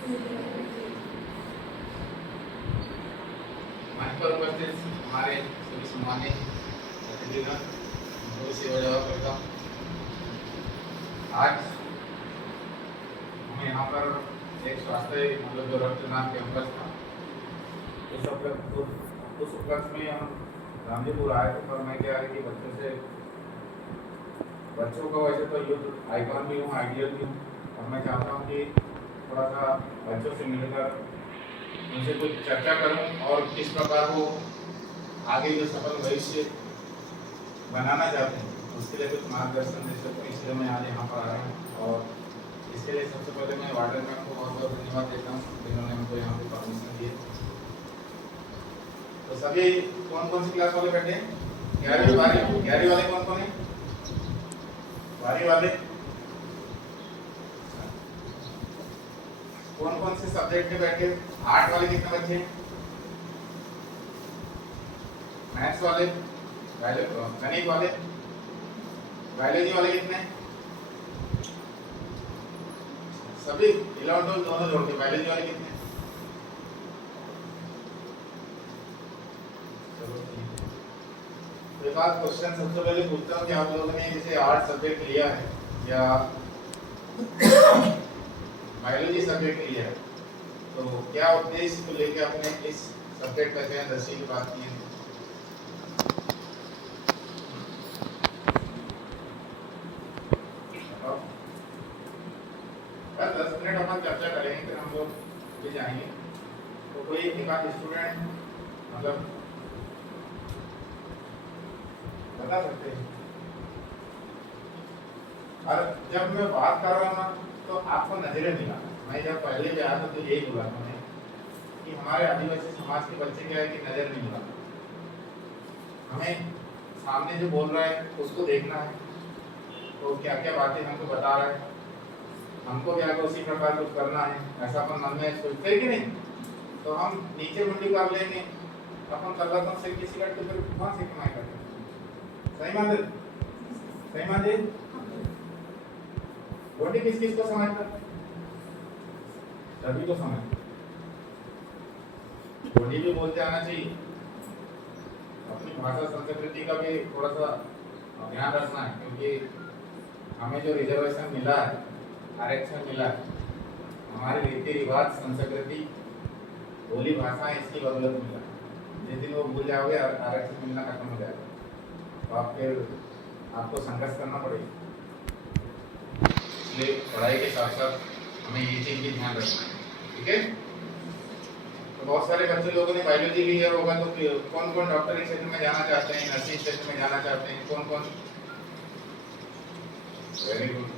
मंच पर उपस्थित हमारे सभी सम्मानित अतिथिगण, उनको सेवा जवाब करता हूँ। आज हमें यहाँ पर एक स्वास्थ्य मतलब जो रक्तदान कैंपस था, उस उपलक्ष्य में हम रामजीपुर आए थे। पर मैं क्या है कि बच्चों का वैसे तो यूथ आइकॉन भी हूँ, आइडियल भी हूँ, और मैं चाहता हूँ कि थोड़ा सा बच्चों से मिलकर उनसे कुछ चर्चा करूं और किस प्रकार वो आगे जो सफल भविष्य बनाना चाहते हैं उसके लिए कुछ मार्गदर्शन दे सकूं, इसलिए मैं आज यहाँ पर आया हूँ। और इसके लिए सबसे पहले मैं वार्डन मैम को बहुत बहुत धन्यवाद देता हूँ जिन्होंने हमको यहाँ पे परमिशन दी। तो सभी कौन कौन सी क्लास वाले बैठे हैं? 11वीं 12वीं वाले कौन कौन है? 12वीं वाले कौन कौन से सब्जेक्ट में बैठे? 8 वाले कितने बच्चे हैं? मैथ्स वाले, गणित वाले, बायोलॉजी वाले कितने? सभी 11 12 दोनों जोड़ के। बायोलॉजी वाले कितने? चलो ठीक है। तो एक आध क्वेश्चन सबसे पहले पूछता हूँ कि आप लोगों ने जैसे 8 सब्जेक्ट लिया है या बायोलॉजी सब्जेक्ट लिया है, तो क्या उद्देश्य को लेकर आपने इस सब्जेक्ट का चयन 10वीं की बात की है? बस 10 मिनट अपन चर्चा करेंगे, फिर हम लोग भी जाएंगे। तो कोई एक आध स्टूडेंट मतलब बता सकते हैं? और जब मैं बात कर रहा हूँ तो आपको नजरें मिला, मैं जब पहले भी आया था तो यही बोला मैंने कि हमारे आदिवासी समाज के बच्चे क्या है कि नजर नहीं मिला, हमें सामने जो बोल रहा है उसको देखना है, तो क्या क्या बातें हमको बता रहा है, हमको भी आगे उसी प्रकार कुछ करना है, ऐसा अपन मन में सोचते हैं कि नहीं? तो हम नीचे मुंडी कर लेंगे, अपन कलाकों से किसी का तो फिर कौन से कमाई करते हैं? सही मान दे, सही मान दे। रोटी किस किस को समझता है? सभी को समझ। रोटी भी बोलते आना चाहिए, अपनी भाषा संस्कृति का भी थोड़ा सा ध्यान रखना है, क्योंकि हमें जो रिजर्वेशन मिला है, आरक्षण मिला है, हमारे रीति रिवाज संस्कृति बोली भाषा इसकी बदौलत मिला। जिस दिन वो भूल जाओगे आरक्षण मिलना खत्म हो जाएगा, तो आप फिर आपको संघर्ष करना पड़ेगा। इसलिए पढ़ाई के साथ साथ हमें ये चीज भी ध्यान रखना है, ठीक है? तो बहुत सारे बच्चे लोगों ने बायोलॉजी लिया होगा, तो कौन कौन डॉक्टरी क्षेत्र में जाना चाहते हैं, नर्सिंग क्षेत्र में जाना चाहते हैं, कौन कौन? Very good.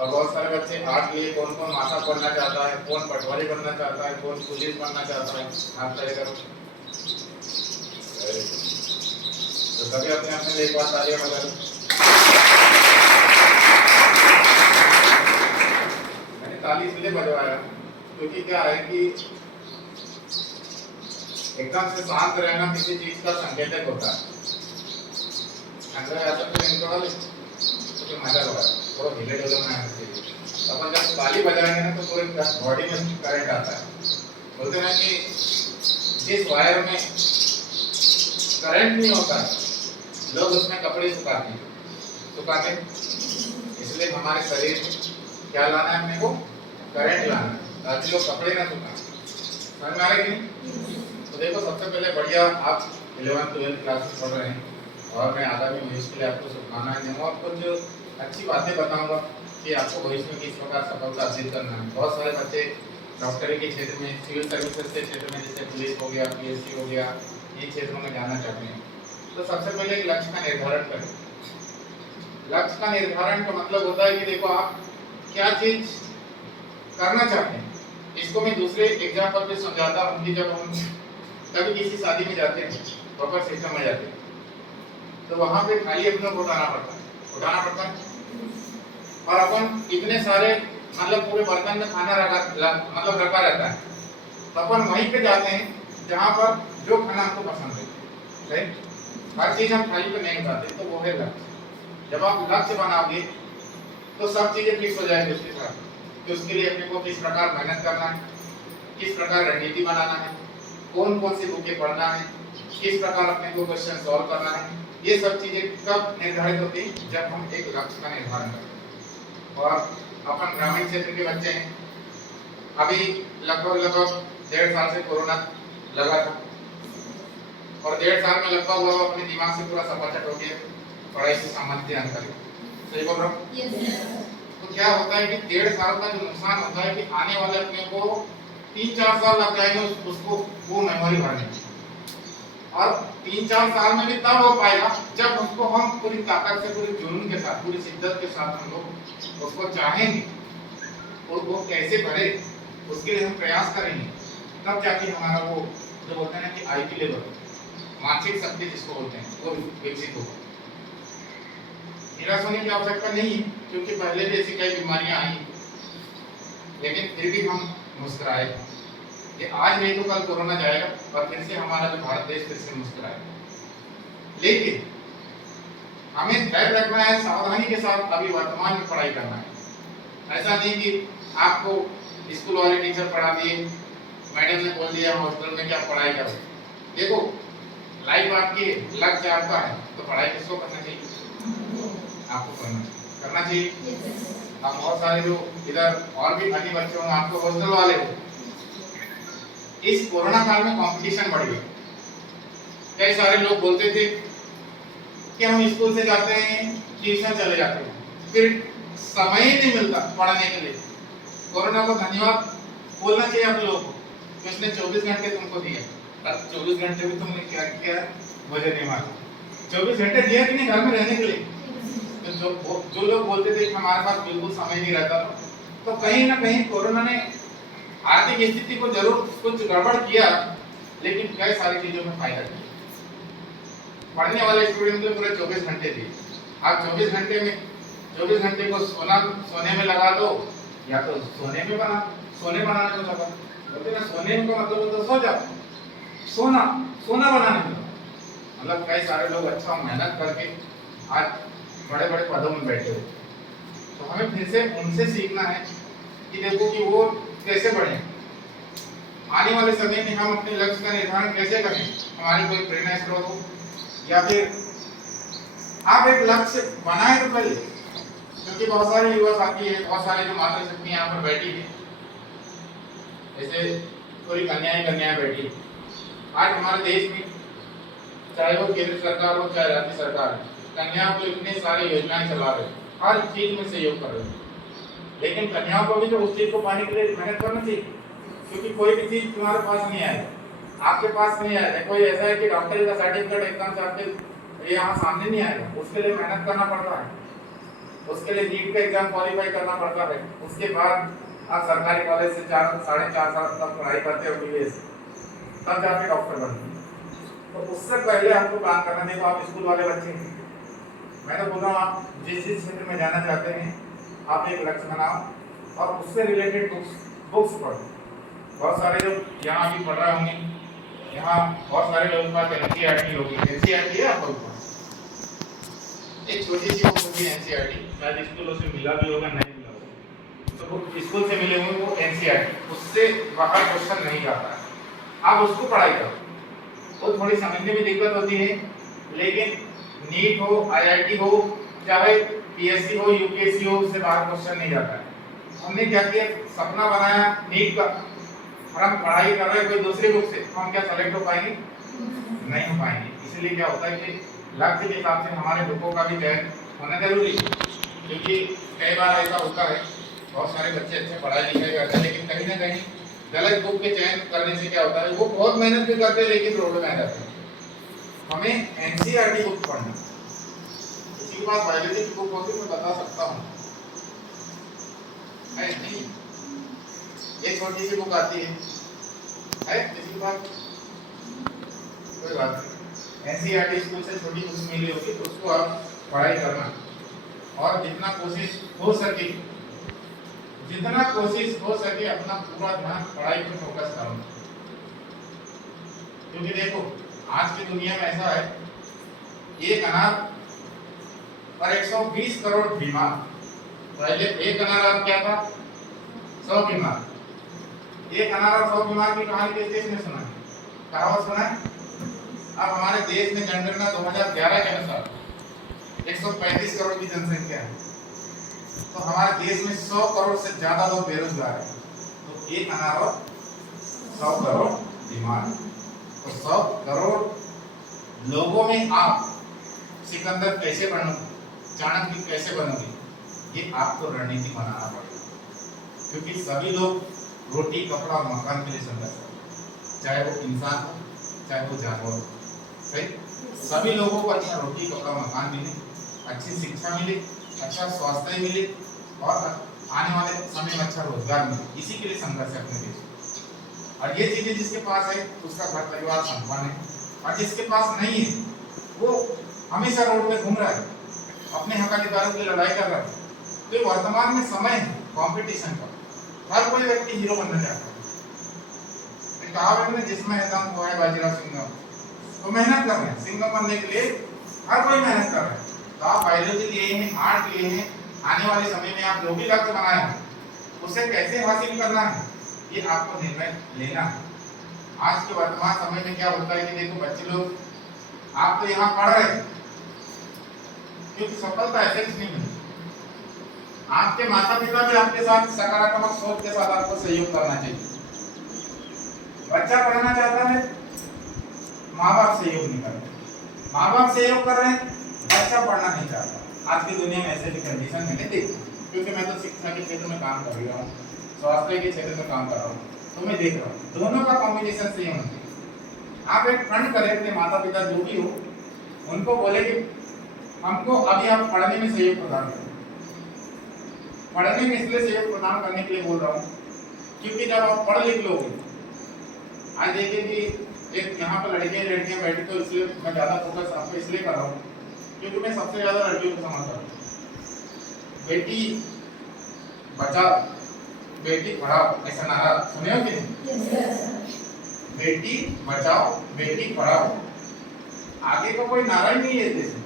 और बहुत सारे बच्चे आर्ट लिए, कौन कौन माता बनना चाहता है, कौन पटवारी बनना चाहता है, कौन पुलिस बनना चाहता है? आप तय करो। तो सभी अपने अपने एक बात तालियां बजा लो। मैंने ताली इसलिए बजवाया क्योंकि क्या है कि एकदम से शांत रहना किसी चीज का संकेतक होता है। अंदर ऐसा तो नहीं थोड़ा तो मजा लगा, थोड़ा ढीले ढीले बनाना चाहिए। अपन जब ताली बजाएंगे ना तो पूरे बॉडी में करंट आता है। बोलते हैं कि जिस वायर में करंट नहीं होता लोग उसमें कपड़े सुखाते हैं, इसलिए हमारे शरीर में क्या लाना है अपने को? करंट लाना है, ताकि लोग कपड़े ना सुखाएं। समझ में आ रहा है कि? तो देखो, सबसे पहले बढ़िया आप 11th 12th क्लास में पढ़ रहे हैं और मैं आगामी भविष्य के लिए आपको शुभकामनाएं दूंगा और कुछ अच्छी बातें बताऊंगा कि आपको भविष्य में किस प्रकार सफलता अर्जित करना है। बहुत सारे बच्चे डॉक्टरी के क्षेत्र में, सिविल सर्विसेज के क्षेत्र में, जैसे पुलिस हो गया, पीएससी हो गया, इन क्षेत्रों में जाना चाहते हैं। तो सबसे पहले एक लक्ष्य का निर्धारण करें। लक्ष्य का निर्धारण का मतलब होता है कि देखो आप क्या चीज करना चाहते हैं। इसको मैं दूसरे एग्जाम्पल पे समझाता हूँ कि जब हम कभी किसी शादी में जाते हैं, प्रॉपर सिस्टम में जाते हैं, तो वहां पे खाली अपने को उठाना पड़ता है और अपन इतने सारे मतलब पूरे बर्तन में खाना रखा रहता है, तो अपन वहीं पे जाते हैं जहाँ पर जो खाना आपको पसंद है। सही? हर चीज हम थाली पे नहीं उठाते, तो वो है लक्ष्य। जब आप लक्ष्य बनाओगे तो सब चीजें फिक्स हो जाएगी उसके साथ। कि उसके लिए अपने को किस प्रकार मेहनत करना है, किस प्रकार रणनीति बनाना है, कौन कौन सी बुकें पढ़ना है, किस प्रकार अपने को क्वेश्चन सॉल्व करना है। ये सब चीजें कब निर्धारित होती हैं? जब हम एक लक्ष्य का निर्धारण करते हैं। और अपन ग्रामीण क्षेत्र के बच्चे हैं, अभी लगभग 1.5 साल से कोरोना लगा था और 1.5 साल में लगभग लोग अपने दिमाग से पूरा सपाचट हो गया पढ़ाई से संबंधित जानकारी। सही बोल रहा हूँ? तो क्या होता है कि 1.5 साल का जो नुकसान होता है कि आने वाले अपने को 3-4 साल लग जाएंगे उसको वो मेमोरी भरने में, और 3-4 साल में भी तब हो पाएगा जब उसको हम पूरी ताकत से, पूरी जुनून के साथ, पूरी शिद्दत के साथ हम लोग उसको चाहेंगे और वो कैसे भरे उसके लिए हम प्रयास करेंगे, तब जाके हमारा वो जो बोलते हैं ना कि आईक्यू लेवल, मानसिक शक्ति जिसको बोलते हैं, वो विकसित होगा। निराश होने की आवश्यकता नहीं है, क्योंकि पहले भी ऐसी कई बीमारियां आई, लेकिन फिर भी हम मुस्कुराए कि आज नहीं तो कल कोरोना जाएगा और फिर से हमारा जो भारत देश फिर से मुस्कुराएगा। लेकिन हमें धैर्य रखना है, सावधानी के साथ अभी वर्तमान में पढ़ाई करना है। ऐसा नहीं कि आपको स्कूल वाले टीचर पढ़ा दिए, मैडम ने बोल दिया हॉस्टल में कि आप पढ़ाई करो। देखो, लाइफ आपकी लक्ष्य आपका है, तो पढ़ाई किसको करना चाहिए? आपको करना चाहिए। अब बहुत सारे जो इधर और भी अन्य बच्चे होंगे, आपको हॉस्टल वाले हो, इस कोरोना काल में कंपटीशन बढ़ गया। कई सारे लोग बोलते थे कि हम स्कूल से जाते हैं, ट्यूशन चले जाते हैं, फिर समय ही नहीं मिलता पढ़ने के लिए। कोरोना को धन्यवाद बोलना चाहिए आप लोगों को कि उसने 24 घंटे तुमको दिए। अब 24 घंटे में तुमने क्या किया मुझे नहीं मालूम। 24 घंटे दिया कि नहीं घर में रहने के लिए? तो जो लोग बोलते थे कि हमारे पास बिल्कुल समय नहीं रहता, तो कहीं ना कहीं कोरोना ने आर्थिक स्थिति को जरूर कुछ गड़बड़ किया, लेकिन कई सारी चीजों में फायदा किया। पढ़ने वाले स्टूडेंट को पूरे 24 घंटे दिए। आप 24 घंटे में 24 घंटे को सोने में लगा दो, या तो सोने बनाने को लगा। बोलते ना सोने में का मतलब तो सो जाओ, सोना बनाने में। मतलब कई सारे लोग अच्छा मेहनत करके आज बड़े बड़े पदों में बैठे हो। तो हमें फिर से उनसे सीखना है कि देखो कि वो कैसे बढ़े। आने वाले समय में हम अपने लक्ष्य का निर्धारण कैसे करें? हमारी कोई प्रेरणा स्रोत हो, या फिर आप एक लक्ष्य बनाए तो पहले, क्योंकि बहुत सारे युवा साथी है, बहुत सारे जो मातृशक्ति यहाँ पर बैठी है, जैसे पूरी कन्याएं बैठी। आज हमारे देश में चाहे वो केंद्र सरकार हो चाहे राज्य सरकार हो, कन्याओं को इतने सारी योजनाएं चला रहे, हर चीज में सहयोग कर रहे हैं। लेकिन कन्याओं को भी तो उस चीज को पाने के लिए मेहनत करना चाहिए, क्योंकि कोई भी चीज तुम्हारे पास नहीं आएगा, आपके पास नहीं आएगा। कोई ऐसा है कि डॉक्टर का सर्टिफिकेट एकदम से आपके यहाँ सामने नहीं आएगा, उसके लिए मेहनत करना पड़ता है, उसके लिए नीट का एग्जाम क्वालिफाई करना पड़ता है। उसके बाद आप सरकारी कॉलेज से 4-4.5 साल तक पढ़ाई करते हो बीएस, तब जाके डॉक्टर बनते। तो उससे पहले आपको काम करना। देखो, आप स्कूल वाले बच्चे हैं, मैं तो बोल रहा हूँ आप जिस क्षेत्र में जाना चाहते हैं, आप एक लक्ष्य बनाओ और उससे रिलेटेड बुक्स पढ़ो। बहुत सारे लोग यहाँ भी पढ़ रहे होंगे, यहाँ बहुत सारे लोगों के पास एनसीईआरटी होगी। एनसीईआरटी है आपको पास? एक छोटी सी बुक होगी एनसीईआरटी, शायद स्कूलों से मिला भी होगा, नहीं मिला होगा, तो वो स्कूल से मिले होंगे वो एनसीईआरटी, उससे बाहर क्वेश्चन नहीं आता है। आप उसको पढ़ाई करो। वो थोड़ी समझने में दिक्कत होती है, लेकिन नीट हो, आईआईटी हो, चाहे पीएससी हो, यूपीएससी हो, उससे बाहर क्वेश्चन नहीं जाता है। हमने क्या किया, सपना बनाया नीट का, और हम पढ़ाई कर रहे हैं कोई दूसरी बुक से, तो हम क्या सेलेक्ट हो पाएंगे? नहीं हो पाएंगे। इसलिए क्या होता है कि लक्ष्य के हिसाब से हमारे बुकों का भी चयन होना जरूरी है, क्योंकि कई बार ऐसा होता है बहुत सारे बच्चे अच्छे पढ़ाई लिखाई करते हैं, लेकिन कहीं ना कहीं गलत बुक के चयन करने से क्या होता है, वो बहुत मेहनत भी करते हैं लेकिन रोड में आ जाते हैं। हमें एनसीईआरटी बुक पढ़ना। किसी के पास बायोलॉजी की बुक होती है, मैं बता सकता हूँ, है नहीं? एक छोटी सी बुक आती है किसी के पास? कोई बात नहीं, एनसीईआरटी स्कूल से छोटी बुक मिली होगी तो उसको आप पढ़ाई करना, और जितना कोशिश हो सके अपना पूरा ध्यान पढ़ाई पर फोकस करो। क्योंकि देखो, आज की दुनिया में ऐसा है, एक अनार और 120 करोड़ बीमार। पहले एक अनार क्या था? 100 बीमार। एक अनार और 100 बीमार की कहानी किस देश ने सुना है? कहावत सुना है? अब हमारे देश में जनगणना 2011 के अनुसार 135 करोड़ की जनसंख्या है, तो हमारे देश में 100 करोड़ से ज्यादा लोग बेरोजगार हैं। तो एक अनार और 100 करोड़ बीमार, तो 100 करोड़ लोगों में आप सिकंदर कैसे बनोगे, चाणक्य कैसे बनोगे, ये आपको रणनीति बनाना पड़ेगा। क्योंकि सभी लोग रोटी कपड़ा और मकान के लिए संघर्ष करते हैं, चाहे वो इंसान हो चाहे वो जानवर हो, सही? सभी लोगों को अच्छा रोटी कपड़ा मकान मिले, अच्छी शिक्षा मिले, अच्छा स्वास्थ्य मिले और आने वाले समय में अच्छा रोजगार मिले, इसी के लिए संघर्ष है अपने देश में। और ये चीजें जिसके पास है उसका घर परिवार संपन्न है, और जिसके पास नहीं है वो हमेशा रोड पे घूम रहा है, अपने हक अधिकारों की लड़ाई कर रहा है। तो ये वर्तमान में समय है कंपटीशन का, हर कोई व्यक्ति हीरो बनना चाहता है। कहावत में जिसमें दम वो है बाजीराव सिंघम, तो मेहनत कर रहे हैं सिंघम बनने के लिए, हर कोई मेहनत कर रहा है। तो आप बायोलॉजी लिए हैं, आर्ट लिए हैं, आने वाले समय में आप जो भी लक्ष्य बनाए हैं उसे कैसे हासिल करना है ये आपको निर्णय लेना है। आज के वर्तमान समय में क्या होता है कि देखो बच्चे लोग, आप तो यहाँ पढ़ रहे हैं क्योंकि सफलता ऐसे कुछ नहीं मिलती। आपके माता पिता भी आपके साथ सकारात्मक सोच के साथ आपको सहयोग करना चाहिए। बच्चा पढ़ना चाहता है, माँ बाप सहयोग नहीं कर रहे, माँ बाप सहयोग कर रहे हैं, बच्चा पढ़ना नहीं चाहता। आज की दुनिया में ऐसे भी कंडीशन मैंने देखी, क्योंकि मैं तो शिक्षा के क्षेत्र में काम कर रहा हूँ, स्वास्थ्य के क्षेत्र में काम कर रहा हूँ, तो मैं देख रहा हूँ दोनों का कॉम्बिनेशन सही होना चाहिए। आप एक फंड करें अपने माता पिता जो भी हो, उनको बोले कि हमको अभी आप पढ़ने में सहयोग प्रदान करें। पढ़ने में इसलिए सहयोग प्रदान करने के लिए बोल रहा हूँ क्योंकि जब आप पढ़ लिख लोगे, आज देखिए कि एक यहाँ पर लड़कियां बैठी, तो इसलिए मैं ज्यादा फोकस आपको इसलिए कर रहा हूँ क्योंकि मैं सबसे ज्यादा लड़कियों को समझता हूँ। बेटी बचाओ बेटी पढ़ाओ, ऐसा नारा सुने हो कि नहीं? बेटी बचाओ बेटी पढ़ाओ, आगे का कोई नारा ही नहीं है देश में।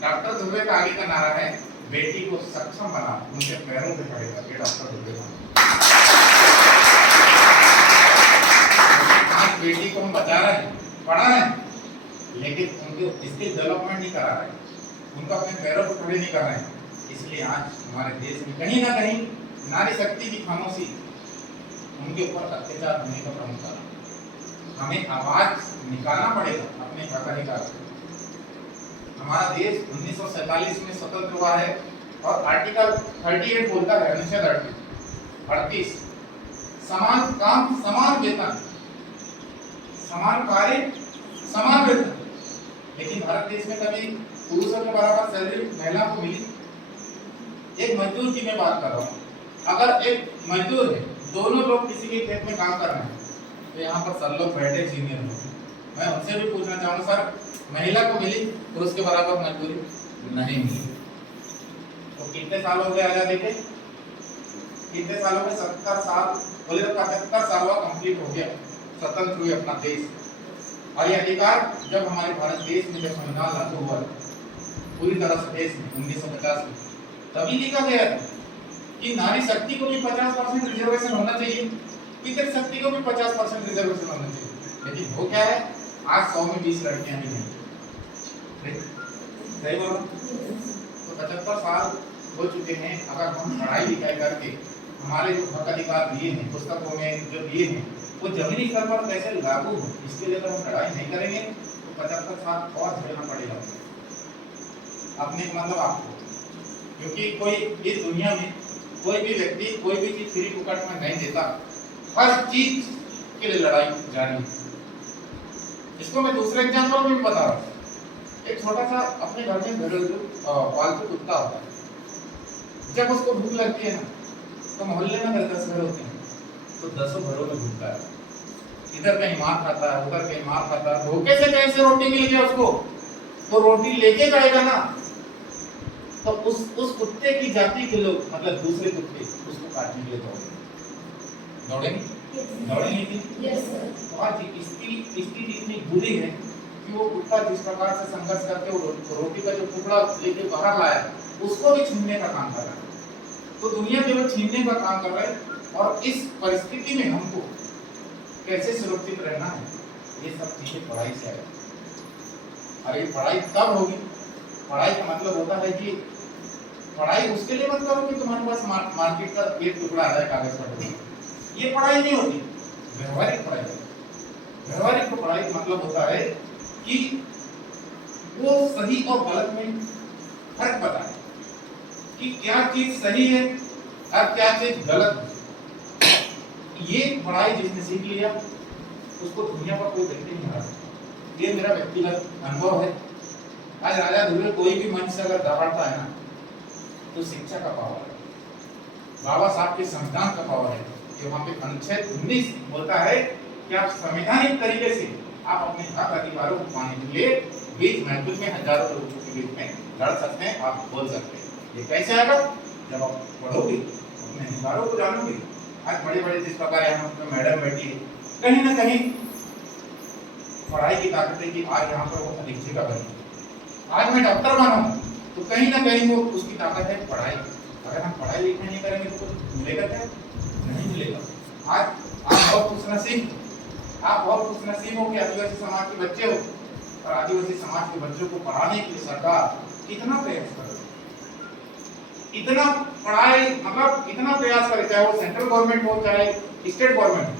डॉक्टर दुबे का आगे का नारा है बेटी को सक्षम बना, उनके पैरों पे खड़े करके डॉक्टर दुबे का। आज बेटी को हम बचा रहे हैं, पढ़ा रहे हैं, लेकिन उनके इसके डेवलपमेंट नहीं करा रहे, उनको अपने पैरों पर खड़े नहीं कर रहे हैं। इसलिए आज हमारे देश में कहीं ना कहीं नारी शक्ति की खामोशी, उनके ऊपर अत्याचार होने का प्रमुख कारण। हमें आवाज निकालना पड़ेगा अपने हक अधिकार। हमारा देश 1947 में स्वतंत्र हुआ है और आर्टिकल 38 बोलता है, अनुच्छेद 38, समान काम समान वेतन, समान कार्य समान वेतन। लेकिन भारत देश में कभी पुरुषों के बराबर सैलरी महिला को मिली? एक मजदूर की मैं बात कर रहा हूँ, अगर एक मजदूर है, दोनों लोग किसी के खेत में काम कर रहे हैं, तो यहाँ पर सर लोग बैठे सीनियर लोग, मैं उनसे भी पूछना चाहूँगा सर महिला को मिली पुरुष के बराबर मजदूरी? नहीं मिली। तो कितने साल हो गए आजादी के? कितने सालों में? 70 साल, बोले तो 75 साल हुआ, कंप्लीट हो गया, स्वतंत्र हुए अपना देश। और ये अधिकार जब हमारे भारत देश में जब संविधान लागू हुआ पूरी तरह से देश में 1950 में, तभी लिखा गया था कि नारी शक्ति को भी 50% रिजर्वेशन होना चाहिए, पितृ शक्ति को भी 50% रिजर्वेशन होना चाहिए। लेकिन वो क्या है, आज 100 में 20 लड़कियां भी नहीं। सही बोलो? तो 75 साल हो चुके हैं। अगर हम पढ़ाई लिखाई करके हमारे जो हक अधिकार दिए हैं, पुस्तकों में जो दिए हैं, वो जमीनी स्तर पर कैसे लागू हो, इसके लिए अगर हम लड़ाई नहीं करेंगे तो 75 साल और झेलना पड़ेगा अपने मतलब आपको। क्योंकि कोई इस दुनिया में कोई भी व्यक्ति कोई भी चीज फ्री फुकट में नहीं देता, हर चीज के लिए लड़ाई जारी है। इसको मैं दूसरे एग्जांपल में भी बता रहा हूँ। एक छोटा सा अपने घर में घरेलू पालतू कुत्ता होता है, जब उसको भूख लगती है ना, तो मोहल्ले में 10 घर होते हैं, तो 10 घरों में घूमता है, इधर कहीं मार खाता है, उधर कहीं मार खाता है, धोखे से कहीं से रोटी मिल गया उसको, तो रोटी लेके जाएगा ना, तो उस कुत्ते की जाति के लोग, मतलब दूसरे कुत्ते उसको काटने के लिए दौड़ेंगे। तो आज इसकी स्थिति इतनी बुरी है कि वो कुत्ता जिस प्रकार से संघर्ष करके वो रोटी का जो टुकड़ा लेके बाहर लाया, उसको भी छीनने का काम कर रहा है। तो दुनिया केवल छीनने का काम कर रहा है और इस परिस्थिति में हमको कैसे सुरक्षित रहना है, ये सब चीजें पढ़ाई से आएगी। और ये पढ़ाई तब होगी, पढ़ाई का मतलब होता है कि पढ़ाई उसके लिए मत करो कि तुम्हारे पास मार्केट का एक टुकड़ा आ जाए कागज का टुकड़ा, ये पढ़ाई नहीं होती। व्यवहारिक पढ़ाई, व्यवहारिक पढ़ाई का मतलब होता है कि वो सही और गलत में फर्क बताए कि क्या चीज सही है और क्या चीज गलत है। ये पढ़ाई जिसने सीख लिया उसको दुनिया का कोई व्यक्ति नहीं हरा। ये मेरा व्यक्तिगत अनुभव है। आज राजा ध्रुव कोई भी मंच से अगर दबाता है ना, तो शिक्षा का पावर है, बाबा साहब के संविधान का पावर है कि वहां पे अनुच्छेद 19 बोलता है कि आप संवैधानिक तरीके से आप अपने हक अधिकारों को पाने के लिए बीच महफिल में हजारों लोगों के बीच में लड़ सकते हैं, आप बोल सकते हैं। ये कैसे आएगा? जब आप पढ़ोगे, अपने अधिकारों को जानोगे। आज बड़े बड़े जिस प्रकार यहाँ पे मैडम बैठी है, कहीं ना कहीं पढ़ाई की ताकत है कि आज यहाँ पर वो अधीक्षिका बनी। आज मैं डॉक्टर बना हूँ तो कहीं ना कहीं वो उसकी ताकत है पढ़ाई। अगर हम पढ़ाई लिखाई नहीं करेंगे तो कुछ मिलेगा क्या? नहीं मिलेगा। आज आप बहुत खुशनसीब, आप बहुत खुशनसीब हो कि आदिवासी समाज के बच्चे हो, और आदिवासी समाज के बच्चों को पढ़ाने के लिए सरकार कितना प्रयास कर रही है, इतना पढ़ाई मतलब इतना प्रयास करे, चाहे वो सेंट्रल गवर्नमेंट हो, चाहे स्टेट गवर्नमेंट हो,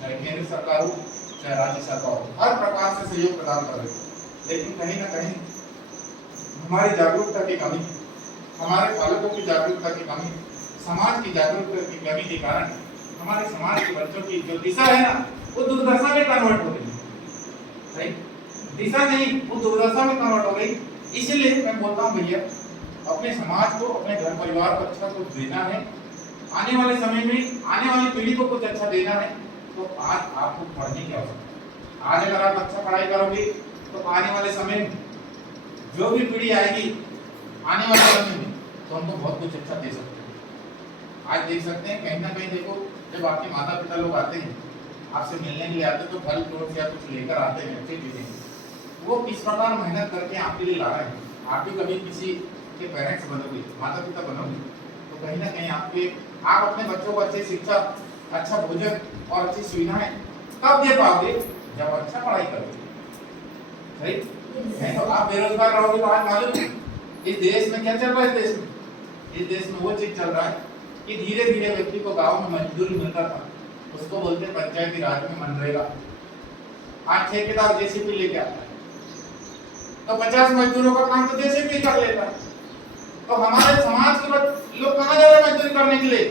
चाहे केंद्र सरकार हो, चाहे राज्य सरकार हो, हर प्रकार से सहयोग प्रदान कर रही है। लेकिन कहीं ना कहीं हमारी जागरूकता की कमी, हमारे पालकों की जागरूकता की कमी, समाज की जागरूकता की कमी के कारण हमारे समाज के बच्चों की जो दिशा है ना, वो दुर्दशा में कन्वर्ट हो रही है। राइट? दिशा नहीं, वो दुर्दशा में कन्वर्ट हो रही। इसीलिए मैं बोलता हूँ भैया, अपने समाज को, अपने घर परिवार को अच्छा कुछ देना है, आने वाले समय में आने वाली पीढ़ी को कुछ अच्छा देना है, तो आज आपको पढ़ने की आवश्यकता है। आज अगर आप अच्छा पढ़ाई करोगे तो आने वाले समय में जो भी पीढ़ी आएगी, आने वाले समय में, तो हमको बहुत कुछ अच्छा दे सकते हैं। आज देख सकते हैं कहीं ना कहीं, देखो जब आपके माता पिता लोग आते हैं, आपसे मिलने के लिए आते हैं, तो फल फ्रूट या कुछ लेकर आते हैं, अच्छी चीजें, वो किस प्रकार मेहनत करके आपके लिए ला रहे हैं। आप भी कभी किसी के पेरेंट्स बनोगे, माता पिता बनोगे, तो कहीं ना कहीं आप अपने बच्चों को अच्छी शिक्षा, अच्छा भोजन और अच्छी सुविधाएं कब दे पाओगे? जब अच्छा पढ़ाई करोगे। सही? नहीं तो आप बेरोजगार रहोगे तो आज मालूम है इस देश में क्या चल रहा है। इस देश में वो चीज चल रहा है कि धीरे धीरे व्यक्ति को गांव में मजदूरी मिलता था, उसको बोलते पंचायती राज में मनरेगा। आज ठेकेदार जेसीबी लेके आता है, तो 50 मजदूरों का काम तो जेसीबी कर लेता है। तो हमारे समाज के लोग कहाँ जा रहे हैं मजदूरी करने के लिए?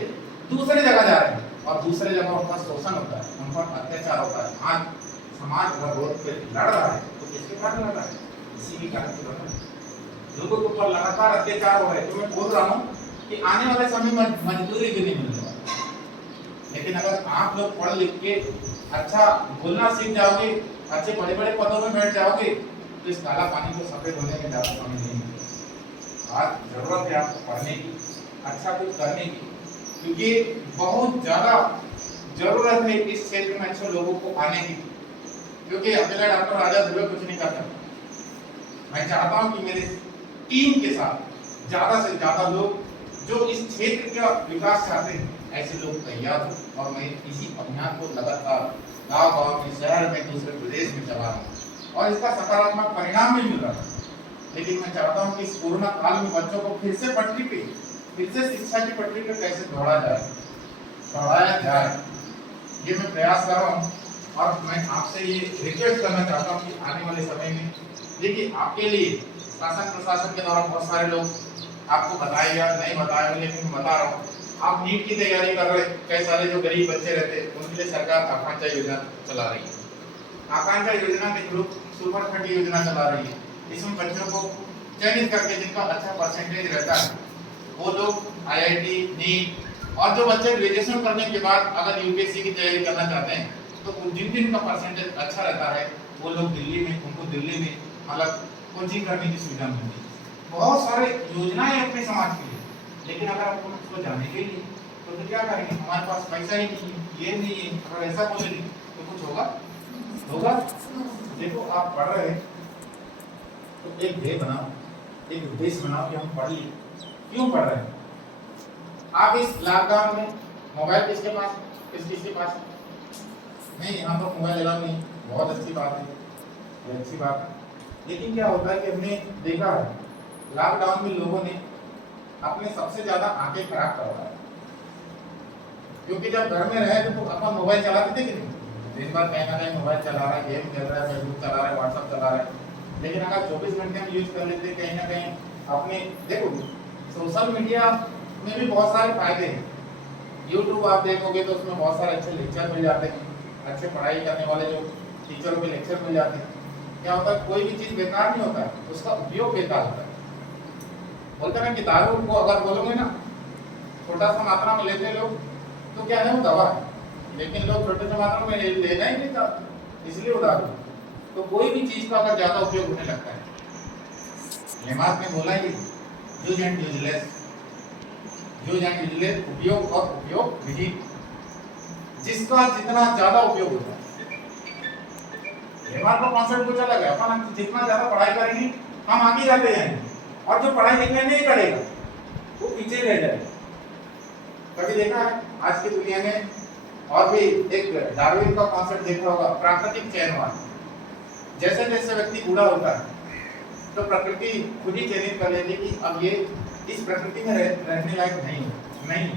दूसरे जगह जा रहे हैं, और दूसरे जगह उनका शोषण होता है, उन पर अत्याचार होता है। आज समाज अगर रोड पे लड़ रहा है तो किसके कारण लड़ रहा है? इसी के कारण लड़ रहा है। लोगों के ऊपर लगातार अत्याचार हो रहे हैं। तो मैं बोल रहा हूँ कि आने वाले समय में मजदूरी भी नहीं मिलने वाली। लेकिन अगर आप लोग पढ़ लिख के अच्छा बोलना सीख जाओगे, अच्छे बड़े बड़े पदों में बैठ जाओगे, तो इस काला पानी को सफेद होने में ज्यादा समय नहीं मिलेगा। आज जरूरत है आपको पढ़ने की, अच्छा कुछ करने की, क्योंकि बहुत ज्यादा जरूरत है इस क्षेत्र में अच्छे लोगों को आने की। क्योंकि अकेला डॉक्टर राजा ध्रुव कुछ नहीं कर सकता। मैं चाहता हूं कि मेरे टीम के साथ ज्यादा से ज्यादा लोग जो इस क्षेत्र का विकास चाहते हैं, ऐसे लोग तैयार हो। और मैं इसी अभियान को लगातार गाँव-गाँव में, शहर में, दूसरे प्रदेश में चला रहा हूँ, और इसका सकारात्मक परिणाम भी मिल रहा है। लेकिन मैं चाहता हूँ कि इस कोरोना काल में बच्चों को फिर से पटरी पे, फिर से शिक्षा की पटरी पे कैसे दौड़ाया जाए, ये मैं प्रयास कर रहा हूँ। और मैं आपसे ये रिक्वेस्ट करना चाहता हूँ कि आने वाले समय में, देखिए आपके लिए शासन प्रशासन के द्वारा बहुत सारे लोग आपको बताएगा, नहीं बताएगा, लेकिन मैं बता रहा हूँ, आप नीट की तैयारी कर रहे, कई सारे जो गरीब बच्चे रहते हैं उनके लिए सरकार आकांक्षा योजना चला रही है। आकांक्षा योजना में ग्रुप सुपर 30 योजना चला रही है। इसमें बच्चों को चयनित करके जिनका अच्छा परसेंटेज रहता है, वो लोग IIT, नीट, और जो बच्चे ग्रेजुएशन करने के बाद अगर यूपीएससी की तैयारी करना चाहते हैं, तो जिन का परसेंटेज अच्छा रहता है वो लोग उनको दिल्ली में मतलब कोचिंग करने की सुविधा मिलती है। बहुत सारे योजनाएं अपने समाज के लिए, लेकिन अगर आपको उसको जाने के लिए तो क्या करेंगे? हमारे पास पैसा ही नहीं है, ये नहीं है, अगर ऐसा बोलेंगे तो कुछ होगा? देखो आप पढ़ रहे हैं तो एक ध्येय बनाओ, एक उद्देश्य बनाओ कि हम पढ़ लिए। क्यों पढ़ रहे हैं? आप इस लॉकडाउन में मोबाइल किसके पास है? किस किसके पास है? नहीं, यहाँ पर मोबाइल अलाउ नहीं, बहुत अच्छी बात है, ये अच्छी बात है। लेकिन क्या होता है कि हमने देखा है लॉकडाउन में लोगों ने अपने सबसे ज्यादा आंखें खराब करवाया, क्योंकि जब घर में रहे तो अपन मोबाइल चलाते थे कि नहीं, दिन भर कहीं ना कहीं मोबाइल चला रहा है, गेम खेल रहा है, फेसबुक चला रहा है, व्हाट्सअप चला रहा है। लेकिन अगर 24 घंटे हम यूज कर लेते कहीं ना कहीं अपने, देखो सोशल मीडिया में भी बहुत सारे फायदे हैं। यूट्यूब आप देखोगे तो उसमें बहुत सारे अच्छे लेक्चर मिल जाते हैं, अच्छे पढ़ाई करने वाले जो टीचरों के लेक्चर मिल जाते हैं। क्या होता है, कोई भी चीज बेकार नहीं होता है, उसका उपयोग बेकार होता है। बोलते हैं कि दारू को अगर बोलोगे ना छोटा सा मात्रा में लेते लोग तो क्या है, वो दवा है, लेकिन लोग छोटे से मात्रा में लेना ही नहीं चाहते, इसलिए वो दारू। तो कोई भी चीज का अगर ज्यादा उपयोग होने लगता है, लेमार्क ने बोला ही use and useless, use and useless, उपयोग और उपयोग विहीन, जिसका जितना ज्यादा उपयोग होता है। लेमार्क का कॉन्सेप्ट कुछ अलग है, अपन जितना ज्यादा पढ़ाई करेंगे हम आगे जाते जाएंगे, और जो पढ़ाई लिखने नहीं करेगा वो पीछे रह जाएगा। कभी देखा है आज की दुनिया में, और भी एक डार्विन का कॉन्सेप्ट देखा होगा, प्राकृतिक चयनवाद। जैसे जैसे व्यक्ति बूढ़ा होता है तो प्रकृति खुद ही चयनित कर लेती कि अब ये इस प्रकृति में रहने लायक नहीं,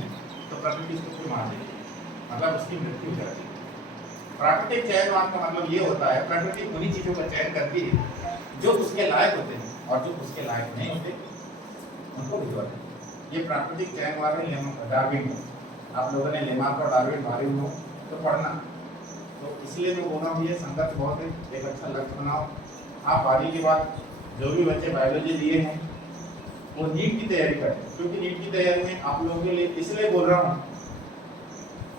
तो प्रकृति उसको फिर मार देती, मतलब उसकी मृत्यु हो जाती है। प्राकृतिक चयनवाद का मतलब ये होता है प्रकृति उन्हीं चीजों का चयन करती है जो उसके लायक होते हैं, और जो उसके लायक नहीं होते उनको भिजवाते हैं। ये प्राकृतिक चयनवाद है डार्विन में। आप लोगों ने लेमार्क और डार्विन मारे हो तो पढ़ना, तो इसलिए मैं बोल रहा हूँ ये संघर्ष बहुत है, एक अच्छा लक्ष्य बनाओ। आप बारी के बाद जो भी बच्चे बायोलॉजी लिए हैं वो नीट की तैयारी करें, क्योंकि नीट की तैयारी में आप लोगों के लिए इसलिए बोल रहा हूँ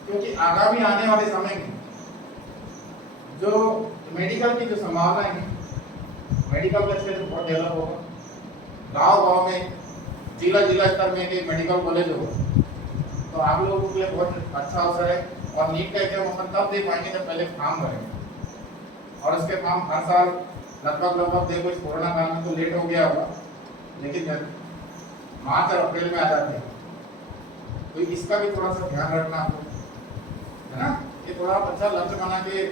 क्योंकि आगामी आने वाले समय में जो मेडिकल की जो संभावनाएं है, मेडिकल का क्षेत्र बहुत डेवलप होगा। गांव में जिला स्तर में एक मेडिकल कॉलेज होगा, तो आप लोगों के लिए बहुत अच्छा अवसर है। और नीट का एग्जाम अपन तब दे पाएंगे जब पहले फॉर्म भरेंगे, और उसके फॉर्म हर साल लगभग देखो, इस कोरोना काल में तो लेट हो गया होगा, लेकिन मार्च और अप्रैल में आ जाते हैं, तो इसका भी थोड़ा सा ध्यान रखना आपको, है ना। ये थोड़ा अच्छा लक्ष्य बना के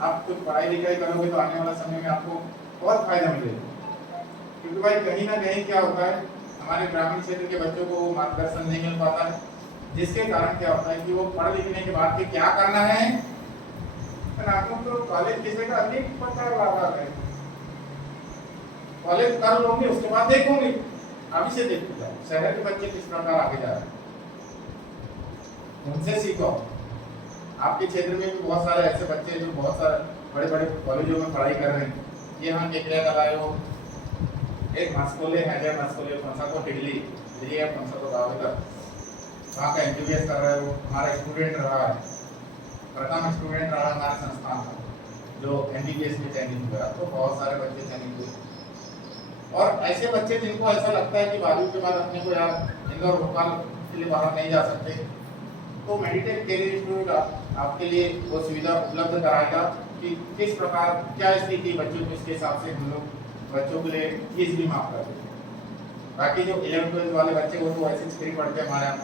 आप कुछ पढ़ाई लिखाई करोगे तो आने वाला समय में आपको बहुत फायदा मिलेगा। क्योंकि भाई कहीं ना कहीं क्या होता है, हमारे ग्रामीण क्षेत्र के बच्चों को मार्गदर्शन नहीं मिल पाता है, जिसके कारण क्या होता है कि वो पढ़ लिखने के बाद क्या करना है, आपको तो कॉलेज किसी का अधिक पता है, कॉलेज कर लोगे उसके बाद देखोगे, अभी से देखो जाओ शहर के बच्चे किस प्रकार आगे जा रहे हैं, उनसे सीखो। आपके क्षेत्र में भी बहुत सारे ऐसे बच्चे जो बहुत सारे बड़े बड़े कॉलेजों में पढ़ाई कर रहे हैं। ये हम केकड़िया का लाए हो, एक मस्कोले है, मस्कोले पंसा को दिल्ली है, पंसा को गाँव का, वहाँ का MBBS कर रहे हो, हमारा स्टूडेंट रहा है, प्रथम स्टूडेंट रहा हमारे संस्थान का जो MBBS में चयनित हुआ। तो बहुत सारे बच्चे चयनित हुए, और ऐसे बच्चे जिनको ऐसा लगता है कि 12वीं के बाद अपने को यार इंदौर भोपाल के लिए बाहर नहीं जा सकते, तो मेडिटेक कैरियर इंस्टीट्यूट आपके लिए वो सुविधा उपलब्ध कराएगा कि किस प्रकार क्या स्थिति बच्चों को, इसके हिसाब से हम लोग बच्चों के लिए फीस भी माफ कर देते हैं। बाकी जो 11th-12th वाले बच्चे वो तो ऐसे फ्री पढ़ते हैं हमारे यहाँ।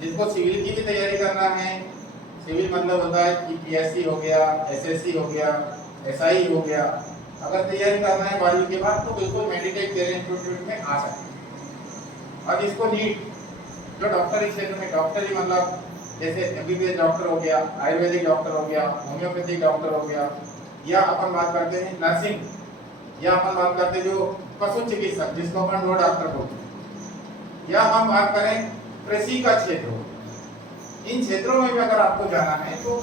जिसको सिविल की भी तैयारी करना है, सिविल मतलब होता है कि PSC हो गया, SSC हो गया, SI हो गया, अगर तैयारी करना है 12वीं के बाद तो बिल्कुल मेडिटेक कैरियर इंस्टीट्यूट में आ सकते हैं। और जिसको नीट, जो डॉक्टरी क्षेत्र में, डॉक्टरी मतलब जैसे MBBS डॉक्टर हो गया, आयुर्वेदिक डॉक्टर हो गया, होम्योपैथिक डॉक्टर हो गया, या अपन बात करते हैं नर्सिंग, या अपन बात करते हैं जो पशु चिकित्सक जिसको अपन रोड डॉक्टर बोलते हैं, या हम बात करें कृषि का क्षेत्र हो, इन क्षेत्रों में भी अगर आपको जाना है तो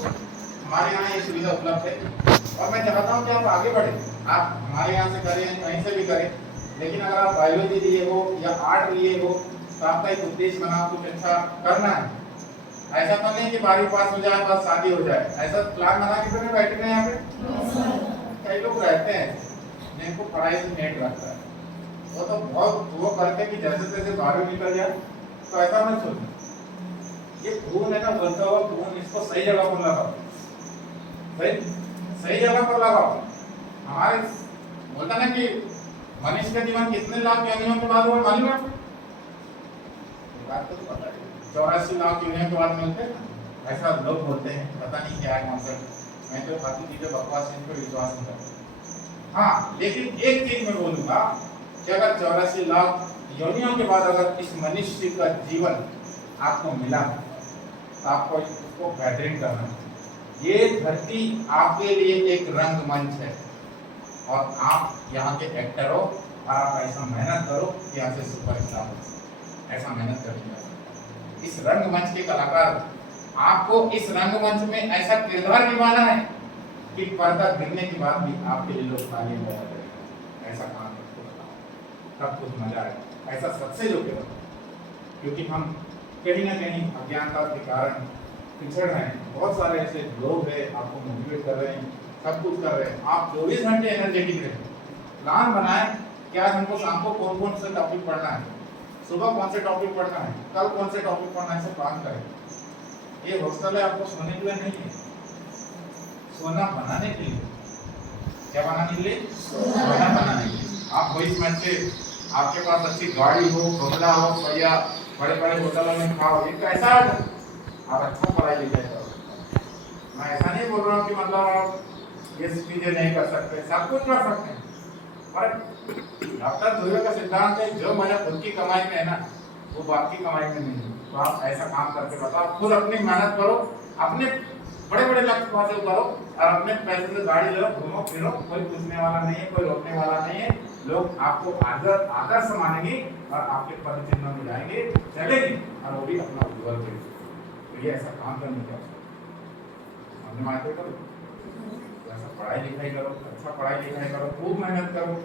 हमारे यहाँ ये सुविधा उपलब्ध है। और मैं चाहता हूँ कि आप आगे बढ़े, आप हमारे यहाँ से करें, कहीं से भी करें, लेकिन अगर आप बायोलॉजी लिए हो या आर्ट लिए हो तो आपका एक उद्देश्य बना, कुछ अच्छा करना है। ऐसा तो नहीं कि 12वीं पास हो जाए बस शादी हो जाए, ऐसा प्लान बना के तो नहीं बैठे हैं यहाँ पे। कई लोग रहते हैं जिनको पढ़ाई से नेट लगता है, वो तो बहुत वो करते कि जैसे तैसे 12वीं निकल जाए, तो ऐसा मत सोचना। ये खून है ना, बोलता हुआ खून, इसको सही जगह पर लगाओ, सही जगह पर लगाओ। हमारे बोलता ना कि मनुष्य का जीवन कितने लाख योनियों के बाद हुआ, मालूम है आपको? बात तो पता है। 84 लाख यूनियन के बाद मिलते हैं, ऐसा लोग बोलते हैं, पता नहीं क्या है कॉन्सेप्ट। मैं तो बाकी चीजें बकवास है, इन पर विश्वास नहीं करता। हाँ, लेकिन एक चीज मैं बोलूंगा कि अगर 84 लाख योनियों के बाद अगर इस मनुष्य का जीवन आपको मिला तो आपको इसको बेहतरीन करना है। ये धरती आपके लिए एक रंगमंच है और आप यहाँ के एक्टर हो और आप ऐसा मेहनत करो कि यहाँ से सुपरस्टार हो, ऐसा मेहनत करिए। इस रंगमंच के कलाकार, आपको इस रंगमंच में ऐसा किरदार निभाना है कि पर्दा गिरने के बाद भी आपके लिए लोग ताली बजा करेंगे। ऐसा काम करके बताओ, तब कुछ मजा आएगा। ऐसा सच से जो करो, क्योंकि हम कहीं ना कहीं अज्ञानता के कारण पिछड़ रहे हैं। बहुत सारे ऐसे लोग हैं आपको मोटिवेट कर रहे हैं, सब कुछ कर रहे हैं। आप 24 घंटे एनर्जेटिक रहे, प्लान बनाए कि आज हमको शाम को कौन कौन से टॉपिक पढ़ना है, सुबह कौन से टॉपिक पढ़ना है, कल कौन से टॉपिक पढ़ना है, सब प्लान करें। ये हॉस्टल है आपको सोने के लिए नहीं है, सोना बनाने के लिए। क्या बनाने के लिए? सोना बनाने के लिए। आप वही समझते, आपके पास अच्छी गाड़ी हो, बंगला हो, या बड़े बड़े होटलों में खाओ, ये कैसा है? आप अच्छा पढ़ाई लिखाई करो। मैं ऐसा नहीं बोल रहा हूँ कि मतलब आप ये चीजें नहीं कर सकते, सब कुछ कर सकते हैं, पर डॉक्टर ध्रुव का सिद्धांत है, जो मजा खुद की कमाई में है ना, वो बाप की कमाई में नहीं है। तो आप ऐसा काम करके बताओ, खुद अपनी मेहनत करो, अपने बड़े बड़े लक्ष्य हासिल करो और अपने पैसे से गाड़ी लो, घूमो फिरो, कोई पूछने वाला नहीं है, कोई रोकने वाला नहीं है। लोग आपको आदर्श मानेंगे और आपके पद चिन्ह में जाएंगे, चलेंगे, और वो भी अपना उज्जवल करेंगे। तो ये ऐसा काम करने का हमने मानते करो, ऐसा पढ़ाई लिखाई करो, अच्छा पढ़ाई लिखाई करो, खूब मेहनत करो।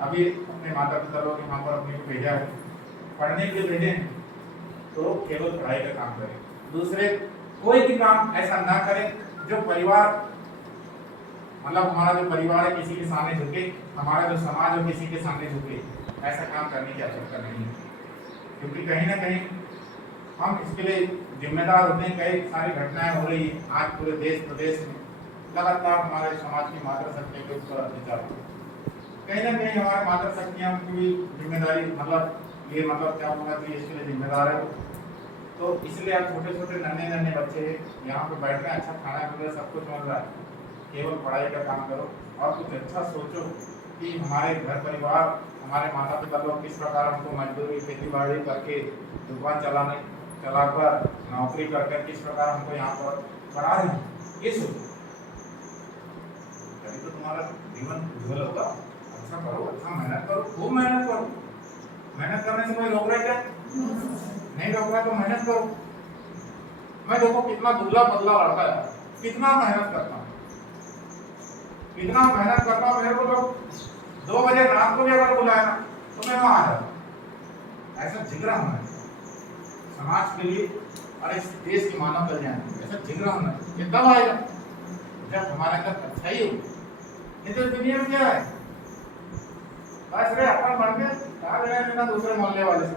अभी अपने माता पिता लोग यहाँ पर अपने को भेजा है, पढ़ने के लिए भेजे, तो केवल पढ़ाई का काम करें, दूसरे कोई भी काम ऐसा ना करें जो परिवार, मतलब हमारा जो परिवार है किसी के सामने झुके, हमारा जो समाज है किसी के सामने झुके। ऐसा काम करने की आवश्यकता नहीं है, क्योंकि कहीं ना कहीं हम इसके लिए जिम्मेदार होते हैं। कई सारी घटनाएं हो रही है आज पूरे देश प्रदेश में, लगातार हमारे समाज की मातृशक्तियों के ऊपर अत्याचार हो, कहीं ना कहीं हमारे मातृशक्तियां की जिम्मेदारी, मतलब ये मतलब क्या होना चाहिए, इसके लिए जिम्मेदार है। तो इसलिए आप छोटे छोटे नन्हे नन्हे बच्चे यहाँ पे बैठ रहे हैं, अच्छा खाना पीना सब कुछ मिल रहा है, केवल पढ़ाई का काम करो और कुछ अच्छा सोचो कि हमारे घर परिवार, हमारे माता पिता लोग किस प्रकार हमको मजदूरी, खेती बाड़ी करके, दुकान चलाकर, नौकरी करके किस प्रकार हमको यहाँ पर पढ़ा रहे हैं, ये सोचो। तभी तो तुम्हारा जीवन उज्जवल होगा। अच्छा करो, अच्छा मेहनत करो, खूब मेहनत करो। मेहनत करने से कोई रोक रहा है क्या? नहीं रोक रहा, तो मेहनत करो। मैं देखो कितना दुबला पतला लड़का है, कितना मेहनत करता हूँ, कितना मेहनत करता हूँ। मेरे को लोग 2 बजे रात को भी अगर बुलाया ना तो मैं वहां आ जाता। ऐसा जिगरा होना है समाज के लिए और इस देश की मानव कल्याण, ऐसा जिगरा होना है। ये तब आएगा जब हमारे अंदर अच्छाई हो। नहीं तो दुनिया में क्या है, बस रे अपन बढ़ के कहा लेना दूसरे मोहल्ले वाले से।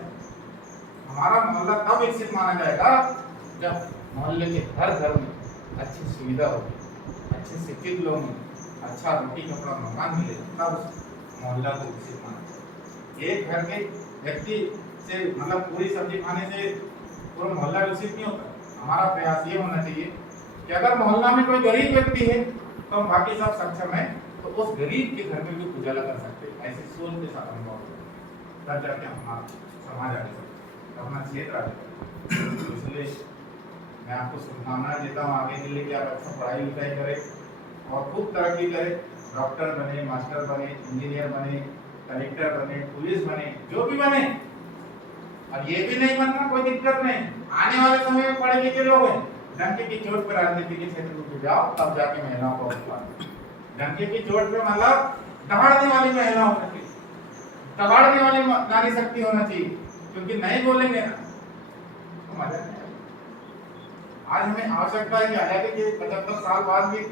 हमारा मोहल्ला तब विकसित माना जाएगा जब मोहल्ले के हर घर में अच्छी सुविधा होगी, अच्छे शिक्षित लोग हैं, अच्छा रोटी कपड़ा मकान मिले, तब उस मोहल्ला को विकसित माना जाएगा। एक घर के व्यक्ति से मतलब पूरी सब्जी खाने से पूरा मोहल्ला विकसित नहीं होता। हमारा प्रयास ये होना चाहिए कि अगर मोहल्ला में कोई गरीब व्यक्ति है तो हम बाकी सब सक्षम है, तो उस गरीब के घर में भी उजाला कर सकते हैं। ऐसी सोच के साथ अनुभव तब जाके हमारा समाज आगे सकते, अपना क्षेत्र आगे सकते। इसलिए मैं आपको शुभकामनाएं देता हूँ आगे के लिए कि आप अच्छा पढ़ाई लिखाई करें और खूब तरक्की करें, डॉक्टर बने, मास्टर बने, इंजीनियर बने, कलेक्टर बने, पुलिस बने, जो भी बने। और ये भी नहीं बनना कोई दिक्कत नहीं, आने वाले समय में पढ़े लिखे लोग हैं, डंके की चोट पर राजनीति के क्षेत्र में जाओ, तब जाके महिलाओं को अवसर। डंके की चोट पे मतलब दहाड़ने वाली महिला होना चाहिए, दबाड़ने वाली नारी शक्ति होना चाहिए, क्योंकि नहीं बोलेंगे ना तो मजा नहीं आएगा। आज हमें आवश्यकता है कि आजादी के 75 साल बाद भी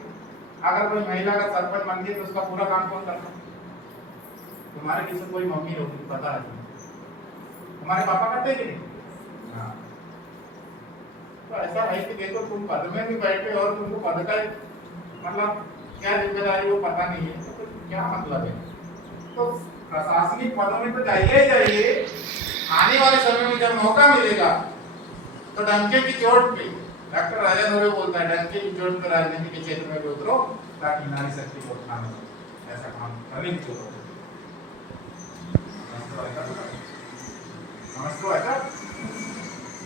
अगर कोई महिला का सरपंच बनती है तो उसका पूरा काम कौन करता है? तुम्हारे किसी कोई मम्मी होगी, पता है तुम्हारे पापा करते कि नहीं? हाँ, तो ऐसा है कि देखो तुम पद में भी बैठे और तुमको पद का मतलब क्या जिम्मेदारी वो पता नहीं है, तो क्या मतलब है? तो प्रशासनिक पदों में तो जाइए ही जाइए, आने वाले समय में जब मौका मिलेगा तो डंके की चोट पे डॉक्टर राजा धोरे बोलता है, डंके की चोट पे राजनीति के क्षेत्र में भी उतरो ताकि नारी शक्ति को उठाना हो। ऐसा काम करने की जरूरत है। समझ तो आया?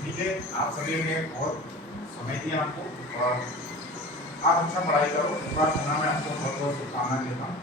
ठीक है, आप सभी ने बहुत समय दिया हमको और आप अच्छा पढ़ाई करो। इस बार मैं आपको बहुत बहुत शुभकामनाएं देता हूँ।